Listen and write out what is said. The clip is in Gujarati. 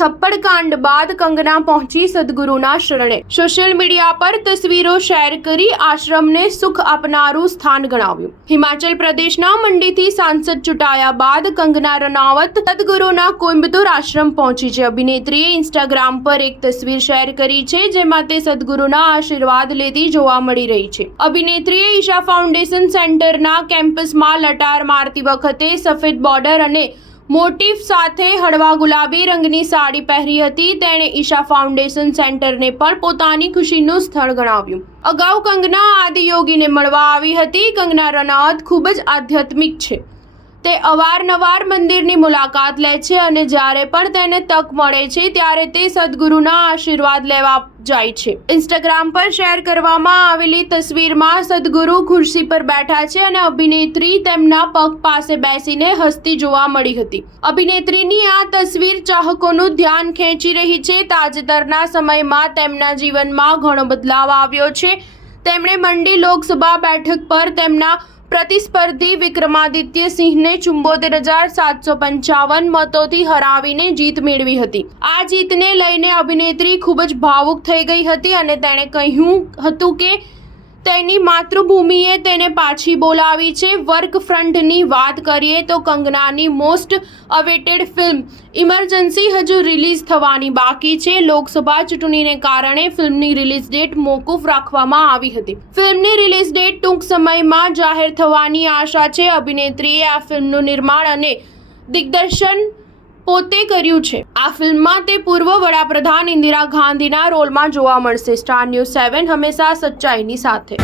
થપ્પડ કાંડ બાદ કંગના પહોંચી સદગુરુના શરણે। સોશિયલ મીડિયા પર તસવીરો શેર કરી આશ્રમને સુખ આપનારું સ્થાન ગણાવ્યું। હિમાચલ પ્રદેશના મંડીથી સાંસદ ચૂંટાયા બાદ કંગના રનાવત સદગુરુના કોઇમ્બતુર આશ્રમ પહોંચી છે। અભિનેત્રીએ ઇન્સ્ટાગ્રામ પર એક તસવીર શેર કરી છે, જેમાં તે સદગુરુના આશીર્વાદ લેતી જોવા મળી રહી છે। અભિનેત્રીએ ઈશા ફાઉન્ડેશન સેન્ટરના કેમ્પસમાં લટાર મારતી વખતે સફેદ બોર્ડર અને મોટિફ સાથે હળવા ગુલાબી રંગની સાડી પહેરી હતી। તેણે ઈશા ફાઉન્ડેશન સેન્ટરને પણ પોતાની ખુશીનું સ્થળ ગણાવ્યું। અગાઉ કંગના આદિયોગીને મળવા આવી હતી। કંગના રનાવત ખૂબ જ આધ્યાત્મિક છે। તે અવારનવાર મંદિરની મુલાકાત લે છે અને જ્યારે પણ તેને તક મળે છે ત્યારે તે સદગુરુના આશીર્વાદ લેવા જાય છે। ઇન્સ્ટાગ્રામ પર શેર કરવામાં આવેલી તસવીરમાં સદગુરુ ખુરશી પર બેઠા છે અને અભિનેત્રી તેમના પગ પાસે બેસીને હસતી જોવા મળી હતી। અભિનેત્રીની આ તસવીર ચાહકોનું ધ્યાન ખેંચી રહી છે। તાજેતરના સમયમાં તેમના જીવનમાં ઘણો બદલાવ આવ્યો છે। તેમણે મંડી લોકસભા બેઠક પર તેમના પ્રતિસ્પર્ધી વિક્રમાદિત્ય સિંહને 74,755 મતોથી હરાવીને જીત મેળવી હતી। આ જીતને લઈને અભિનેત્રી ખૂબ જ ભાવુક થઈ ગઈ હતી અને તેણે કહ્યું હતું કે તેની માતૃભૂમિએ તેને પાછી બોલાવી છે। વર્કફ્રન્ટની વાત કરીએ તો કંગનાની મોસ્ટ અવેટેડ ફિલ્મ ઇમરજન્સી હજુ રિલીઝ થવાની બાકી છે। લોકસભા ચૂંટણીને કારણે ફિલ્મની રિલીઝ ડેટ મોકૂફ રાખવામાં આવી હતી। ફિલ્મની રિલીઝ ડેટ ટૂંક સમયમાં જાહેર થવાની આશા છે। અભિનેત્રીએ આ ફિલ્મનું નિર્માણ અને દિગ્દર્શન પોતે કર્યું છે। આ ફિલ્મમાં તે પૂર્વ વડાપ્રધાન ઇન્દિરા ગાંધીના રોલમાં જોવા મળશે। સ્ટાર ન્યૂઝ 7 હંમેશા સચ્ચાઈની સાથે।